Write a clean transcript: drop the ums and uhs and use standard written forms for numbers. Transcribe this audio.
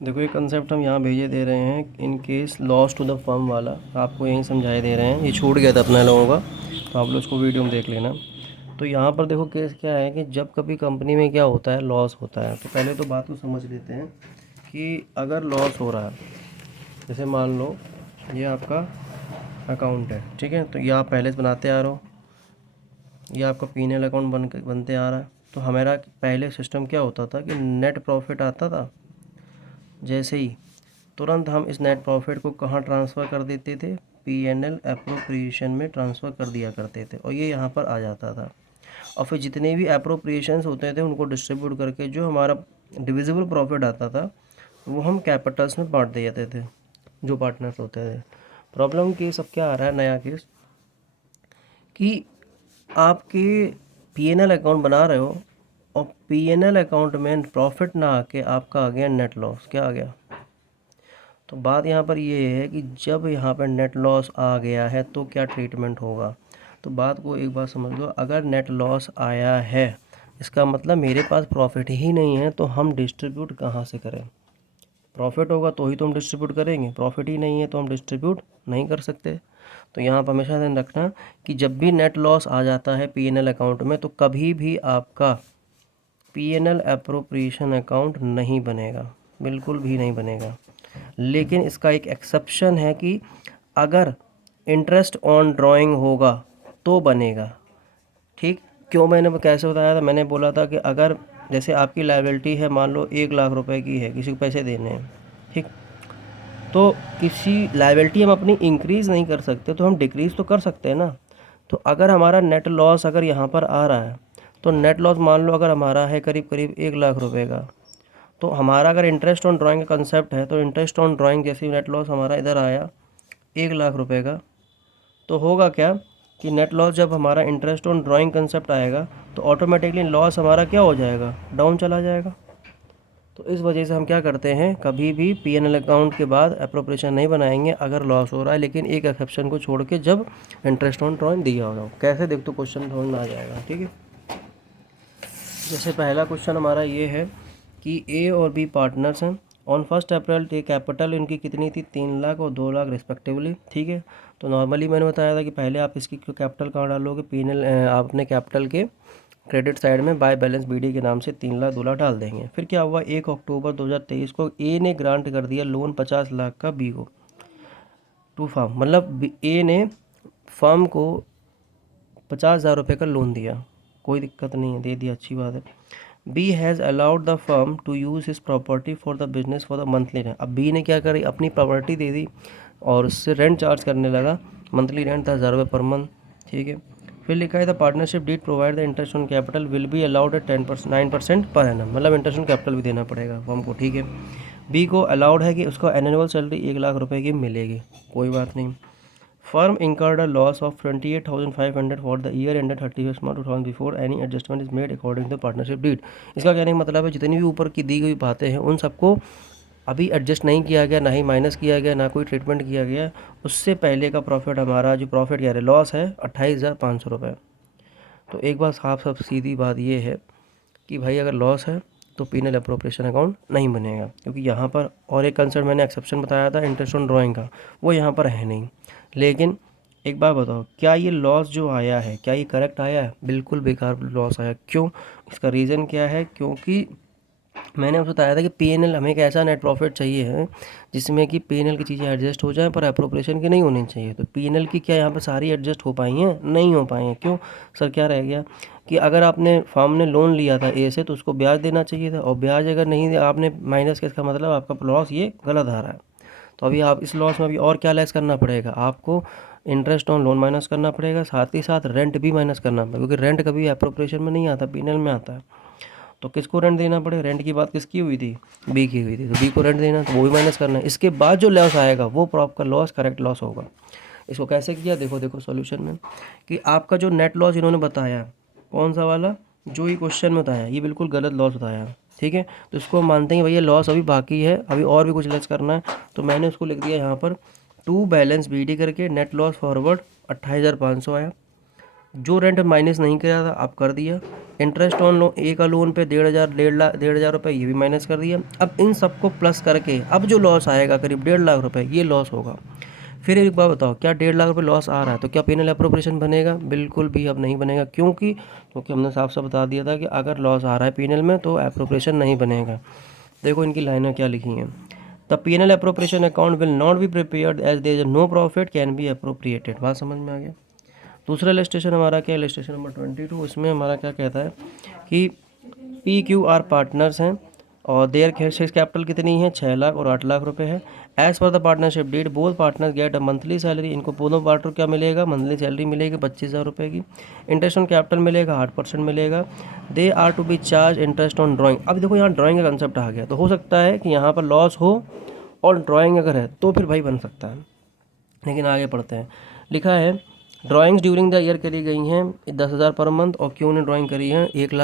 देखो ये कंसेप्ट हम यहाँ भेजे दे रहे हैं in case loss to the firm वाला, आपको यहीं समझाए दे रहे हैं। ये छूट गया था अपने लोगों का, तो आप लोग उसको वीडियो में देख लेना। तो यहाँ पर देखो केस क्या है कि जब कभी कंपनी में क्या होता है, लॉस होता है, तो पहले तो बात को समझ लेते हैं कि अगर लॉस हो रहा है, जैसे मान लो ये आपका अकाउंट है, ठीक है, तो ये आप पहले से बनाते आ रहे हो, ये आपका P&L अकाउंट बनते आ रहा है। तो हमारा पहले सिस्टम क्या होता था कि नेट प्रॉफिट आता था, जैसे ही तुरंत हम इस नेट प्रॉफिट को कहाँ ट्रांसफ़र कर देते थे, P&L अप्रोप्रिएशन में ट्रांसफ़र कर दिया करते थे, और ये यहाँ पर आ जाता था। और फिर जितने भी अप्रोप्रिएशंस होते थे उनको डिस्ट्रीब्यूट करके जो हमारा डिविजिबल प्रॉफिट आता था वो हम कैपिटल्स में बांट देते थे, जो पार्टनर्स होते थे। प्रॉब्लम केस अब क्या आ रहा है, नया केस, कि आपके P&L अकाउंट बना रहे हो और P&L अकाउंट में प्रॉफिट ना आके आपका आ गया नेट लॉस। क्या आ गया? तो बात यहाँ पर ये है कि जब यहाँ पर नेट लॉस आ गया है तो क्या ट्रीटमेंट होगा। तो बात को एक बार समझ लो, अगर नेट लॉस आया है इसका मतलब मेरे पास प्रॉफिट ही नहीं है, तो हम डिस्ट्रीब्यूट कहाँ से करें। प्रॉफिट होगा तो ही तो हम डिस्ट्रीब्यूट करेंगे, प्रॉफिट ही नहीं है तो हम डिस्ट्रीब्यूट नहीं कर सकते। तो यहाँ पर हमेशा ध्यान रखना कि जब भी नेट लॉस आ जाता है P&L अकाउंट में, तो कभी भी आपका P&L अप्रोप्रिएशन अकाउंट नहीं बनेगा, बिल्कुल भी नहीं बनेगा। लेकिन इसका एक एक्सेप्शन है कि अगर इंटरेस्ट ऑन ड्राइंग होगा तो बनेगा। ठीक, क्यों, मैंने कैसे बताया था, मैंने बोला था कि अगर जैसे आपकी लायबिलिटी है, मान लो 1 लाख रुपए की है, किसी को पैसे देने हैं, ठीक, तो किसी लायबिलिटी हम अपनी इंक्रीज़ नहीं कर सकते तो हम डिक्रीज़ तो कर सकते हैं ना। तो अगर हमारा नेट लॉस अगर यहाँ पर आ रहा है, तो नेट लॉस मान लो अगर हमारा है करीब करीब 1 लाख रुपए का, तो हमारा अगर इंटरेस्ट ऑन ड्राइंग का कंसेप्ट है, तो इंटरेस्ट ऑन ड्राइंग जैसे नेट लॉस हमारा इधर आया 1 लाख रुपए का, तो होगा क्या कि नेट लॉस जब हमारा इंटरेस्ट ऑन ड्राइंग कंसेप्ट आएगा तो ऑटोमेटिकली लॉस हमारा क्या हो जाएगा, डाउन चला जाएगा। तो इस वजह से हम क्या करते हैं, कभी भी P&L अकाउंट के बाद अप्रोप्रिएशन नहीं बनाएंगे अगर लॉस हो रहा है, लेकिन एक एक्सेप्शन को छोड़ के, जब इंटरेस्ट ऑन ड्राइंग दिया होगा। कैसे, देख तो क्वेश्चन समझ में आ जाएगा, ठीक है। जैसे पहला क्वेश्चन हमारा ये है कि ए और बी पार्टनर्स हैं, ऑन 1 अप्रैल कैपिटल इनकी कितनी थी, 3 लाख और 2 लाख रिस्पेक्टिवली, ठीक है। तो नॉर्मली मैंने बताया था कि पहले आप इसकी कैपिटल कहाँ डालोगे, P&L आप अपने कैपिटल के क्रेडिट साइड में बाय बैलेंस BD के नाम से 3 लाख 2 लाख डाल देंगे। फिर क्या हुआ, 1 अक्टूबर 2023 को ए ने ग्रांट कर दिया लोन 50 लाख का बी को, टू फर्म, मतलब ए ने फर्म को 50,000 रुपये का लोन दिया, कोई दिक्कत नहीं है, दे दिया, अच्छी बात है। B has allowed the firm to use his property for the business for the monthly rent. अब बी ने क्या करी, अपनी प्रॉपर्टी दे दी और उससे रेंट चार्ज करने लगा, मंथली रेंट था 1,000 रुपये पर मंथ, ठीक है। फिर लिखा है the partnership deed provide the interest on capital will be allowed at 9% per annum, मतलब इंटरेस्ट ऑन कैपिटल भी देना पड़ेगा फर्म को, ठीक है। बी को अलाउड है कि उसको एनुअल सैलरी 1 लाख रुपए की मिलेगी, कोई बात नहीं। Firm incurred a loss of 28,500 for the year ended 31st March 2000 before any adjustment is made according to the partnership deed। इसका कहने का मतलब है जितनी भी ऊपर की दी गई बातें हैं उन सबको अभी एडजस्ट नहीं किया गया, ना ही माइनस किया गया, ना कोई ट्रीटमेंट किया गया। उससे पहले का प्रॉफिट, हमारा जो प्रॉफिट कह रहे लॉस है 28,500 रुपये। तो एक बार साफ साफ सीधी बात ये है कि भाई अगर लॉस है तो P&L अप्रोप्रिएशन अकाउंट नहीं बनेगा, क्योंकि यहाँ पर और एक कंसर्न मैंने एक्सेप्शन बताया था इंटरेस्ट ऑन ड्राइंग का, वो यहाँ पर है नहीं। लेकिन एक बात बताओ, क्या ये लॉस जो आया है क्या ये करेक्ट आया है? बिल्कुल बेकार लॉस आया। क्यों? इसका रीज़न क्या है, क्योंकि मैंने आपसे बताया था कि P&L हमें एक ऐसा नेट प्रॉफिट चाहिए है जिसमें कि P&L की चीज़ें एडजस्ट हो जाएं पर अप्रोप्रिएशन की नहीं होनी चाहिए। तो P&L की क्या यहाँ पर सारी एडजस्ट हो पाई हैं? नहीं हो पाई हैं। क्यों सर, क्या रह गया कि अगर आपने फर्म ने लोन लिया था ए से तो उसको ब्याज देना चाहिए था, और ब्याज अगर नहीं दिया आपने माइनस के, इसका मतलब आपका लॉस ये गलत आ रहा है। तो अभी आप इस लॉस में अभी और क्या लेस करना पड़ेगा आपको, इंटरेस्ट ऑन लोन माइनस करना पड़ेगा, साथ ही साथ रेंट भी माइनस करना पड़ेगा, क्योंकि रेंट कभी अप्रोप्रिएशन में नहीं आता, P&L में आता है। तो किसको रेंट देना पड़ेगा, रेंट की बात किसकी हुई थी, बी की हुई थी, तो बी को रेंट देना, तो वो भी माइनस करना है। इसके बाद जो लॉस आएगा वो प्रॉपर लॉस, करेक्ट लॉस होगा। इसको कैसे किया, देखो सॉल्यूशन में, कि आपका जो नेट लॉस इन्होंने बताया, कौन सा वाला, जो ये क्वेश्चन में बताया, ये बिल्कुल गलत लॉस बताया, ठीक है। तो इसको मानते हैं भैया लॉस अभी बाकी है, अभी और भी कुछ लेस करना है, तो मैंने उसको लिख दिया यहाँ पर टू बैलेंस BD करके नेट लॉस फॉरवर्ड 28,500 आया। जो रेंट माइनस नहीं किया था आप कर दिया, इंटरेस्ट ऑन लोन, ए का लोन पे 1,500 रुपये ये भी माइनस कर दिया। अब इन सबको प्लस करके अब जो लॉस आएगा करीब 1.5 लाख रुपये, ये लॉस होगा। फिर एक बात बताओ, क्या 1.5 लाख रुपये लॉस आ रहा है तो क्या पेनल अप्रोप्रिएशन बनेगा? बिल्कुल भी अब नहीं बनेगा। क्योंकि हमने साफ साफ बता दिया था कि अगर लॉस आ रहा है पेनल में तो अप्रोप्रिएशन नहीं बनेगा। देखो इनकी लाइनें क्या लिखी हैं, the panel appropriation account will not be prepared as there is no profit can be appropriated. बात समझ में आ गया? दूसरा इलस्ट्रेशन हमारा क्या, इलस्ट्रेशन नंबर 22, इसमें हमारा क्या कहता है कि PQR पार्टनर्स हैं और देयर शेयर कैपिटल कितनी है, 6 लाख और 8 लाख रुपए है। As per the partnership deed both partner get a monthly salary, इनको दोनों पार्टनर क्या मिलेगा, मंथली सैलरी मिलेगी 25,000 रुपये की। इंटरेस्ट ऑन कैपिटल मिलेगा 8% मिलेगा। They are to be charge interest on drawing. अब देखो यहाँ ड्राइंग का कंसेप्ट आ गया, तो हो सकता है कि यहाँ पर लॉस हो और ड्राइंग अगर है तो फिर भाई बन सकता है। लेकिन आगे पढ़ते हैं, लिखा है ड्राइंग्स ड्यूरिंग द ईयर करी गई हैं 10,000 पर मंथ, और क्यों ने ड्राइंग करी है 1 लाख